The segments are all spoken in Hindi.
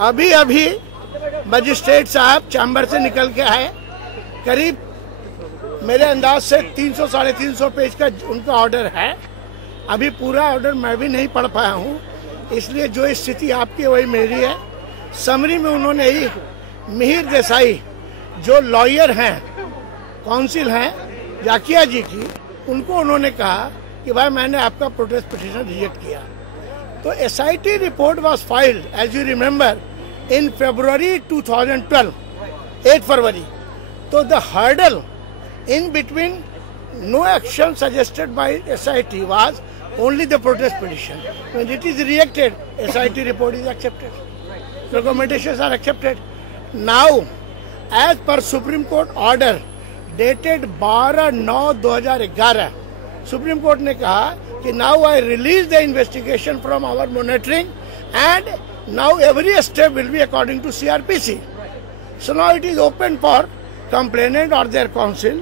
अभी अभी मजिस्ट्रेट साहब चैम्बर से निकल के आए। करीब मेरे अंदाज से 300 साढ़े 300 पेज का उनका ऑर्डर है। अभी पूरा ऑर्डर मैं भी नहीं पढ़ पाया हूँ, इसलिए जो स्थिति आपकी वही मेरी है। समरी में उन्होंने ही मिहिर देसाई जो लॉयर हैं, काउंसिल हैं जाकिया जी की, उनको उन्होंने कहा कि भाई मैंने आपका प्रोटेस्ट पिटीशन रिजेक्ट किया। तो SIT report was filed as you remember in February 2012, 8 फरवरी। तो the hurdle in between no action suggested by SIT was only the protest petition. When it is rejected, SIT report is accepted. Recommendations are accepted. Now, as per Supreme Court order dated 12/9/2011, Supreme Court ने कहा कि now I release the investigation from our monitoring and now every step will be according to CRPC. So now it is open for complainant or their counsel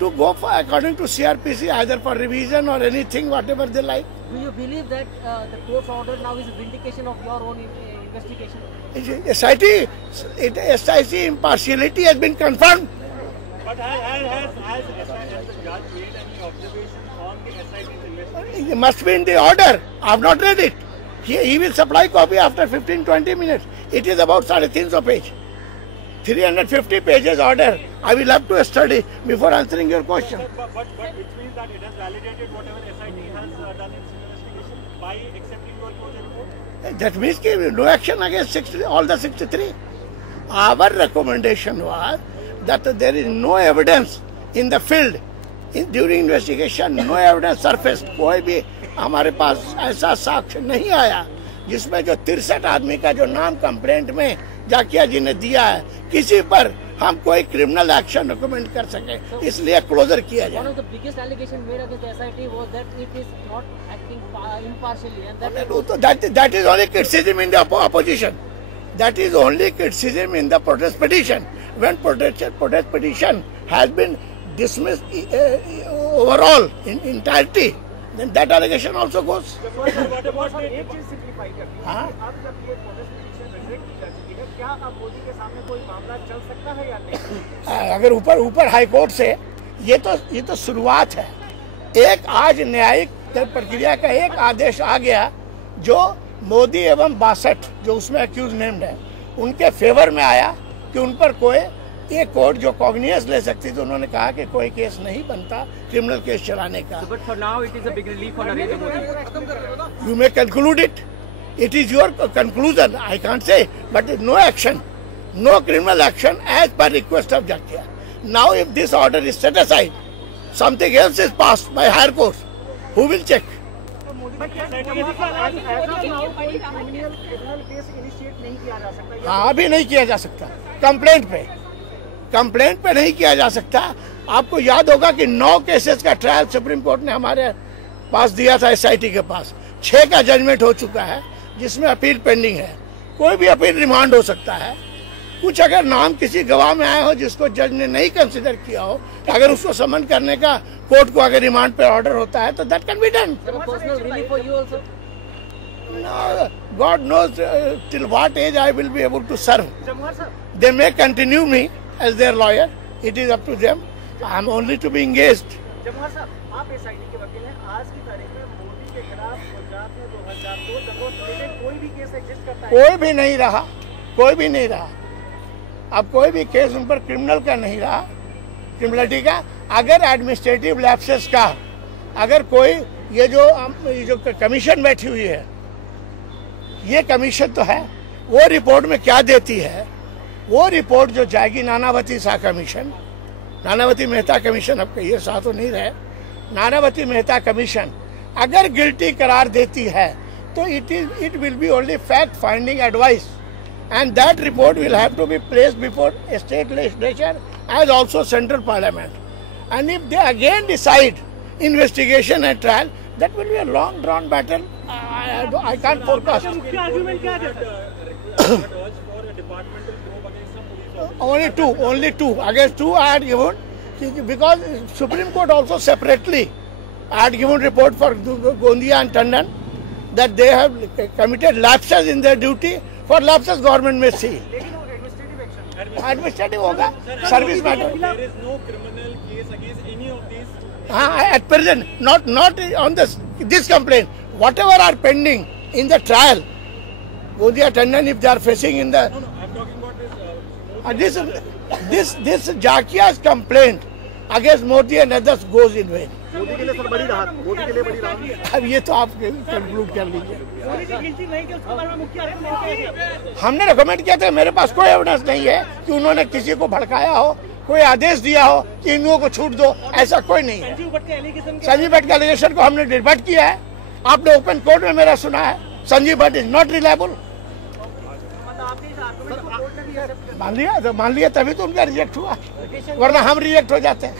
to go for according to CRPC either for revision or anything whatever they like. Do you believe that the court's order now is a vindication of your own investigation? SIT impartiality has been confirmed. But has the judge made any observation on the SIT's investigation? It must be in the order. I have not read it. He will supply copy after 15-20 minutes. It is about 350 page. 350 pages order. I will have to study before answering your question. But which means that it has validated whatever SIT has done in its investigation by accepting your closure report? That means no action against all the 63. Our recommendation was that there is no evidence in the field. During investigation, no evidence surfaced. कोई भी हमारे पास ऐसा साक्ष्य नहीं आया जिसमें जो 63 आदमी का जो नाम कंप्लेंट में जाकिया जी ने दिया है, किसी पर हम कोई क्रिमिनल एक्शन रिकमेंड कर सके, इसलिए क्लोजर किया जाए। One of the biggest allegations made against the SIT was that it is not acting impartially, and that is only criticism in the opposition. That is only criticism in the protest petition. When protest petition has been dismissed overall in entirety, then that allegation also goes. अगर ऊपर हाई कोर्ट से ये तो शुरुआत है। एक आज न्यायिक प्रक्रिया का एक आदेश आ गया जो मोदी एवं 62 जो उसमें अक्यूज नेम्ड है उनके फेवर में आया कि उन पर कोई ये कोर्ट जो कॉग्नियस ले सकती थी, उन्होंने कहा कि कोई केस नहीं बनता क्रिमिनल केस चलाने का। But for now it is a big relief for Narendra Modi. You may conclude it. It is your conclusion. I can't say, but no action, no criminal action as per request of Jakia. Now, if this order is set aside, something else is passed by higher court. Who will check? हाँ, अभी नहीं किया जा सकता। कंप्लेंट पे नहीं किया जा सकता। आपको याद होगा कि 9 केसेस का ट्रायल सुप्रीम कोर्ट ने हमारे पास दिया था SIT के पास। 6 का जजमेंट हो चुका है जिसमें अपील पेंडिंग है। कोई भी अपील रिमांड हो सकता है। कुछ अगर नाम किसी गवाह में आया हो जिसको जज ने नहीं कंसिडर किया हो, अगर उसको समन करने का कोर्ट को अगर रिमांड पे ऑर्डर होता है तो that can be done. God knows till what age I will be able to serve. They may continue me as their lawyer. It is up to them. I am only to be engaged. जमवार साहब, आप SIT के वकील हैं। आज की तारीख में मोदी के खिलाफ गुजरात में 2002 दंगों से रिलेटेड कोई भी केस एग्जिस्ट करता है? कोई भी नहीं रहा। अब कोई भी केस उन पर क्रिमिनल का नहीं रहा, क्रिमिनलिटी का। अगर एडमिनिस्ट्रेटिव लैप्सेस का अगर कोई ये जो कमीशन बैठी हुई है, ये कमीशन तो है, वो रिपोर्ट में क्या देती है? वो रिपोर्ट जो जाएगी नानावती शाह कमीशन, नानावती मेहता कमीशन, अब कहिए साथ तो नहीं रहे, नानावती मेहता कमीशन अगर गिल्टी करार देती है तो it will be only fact finding advice and that report will have to be placed before a state legislature as also central parliament. And if they again decide investigation and trial, that will be a long drawn battle. I can't forecast. Only two. Against 2 I had given, because Supreme Court also separately had given report for Gondia and Tandon that they have committed lapses in their duty for lapses government में थी। लेकिन वो एडमिनिस्ट्रेटिव एक्शन एडमिनिस्ट्रेटिव होगा, service matter. There is no criminal case against any of these. हाँ, at present, not on this complaint. Whatever are pending in the trial, Godhia Tandon, if they are facing in the No, I'm talking about this Jakia's complaint against Modi and others goes in vain. Modi के लिए सर बड़ी राहत, मोदी के लिए बड़ी राहत। अब ये तो आप कंक्लूड कर लीजिए। मोदी जी गिनती नहीं कि उसके बारे में मुख्य आरोप नहीं किया। हमने रिकमेंड किया था, मेरे पास कोई एविडेंस नहीं है कि उन्होंने किसी को भड़काया हो, कोई आदेश दिया हो कि इन लोगों को छूट दो, ऐसा कोई नहीं है। संजीव भट्ट के एलिगेशन संजीव भट्ट के एलिगेशन को हमने डिबेट किया है, आपने ओपन कोर्ट में मेरा सुना है। Sanjeev Bhatt is not reliable. मतलब आपके इस आर्गुमेंट को कोर्ट ने भी एक्सेप्ट मान लिया तभी तो उनका रिजेक्ट हुआ, वरना हम रिजेक्ट हो जाते हैं।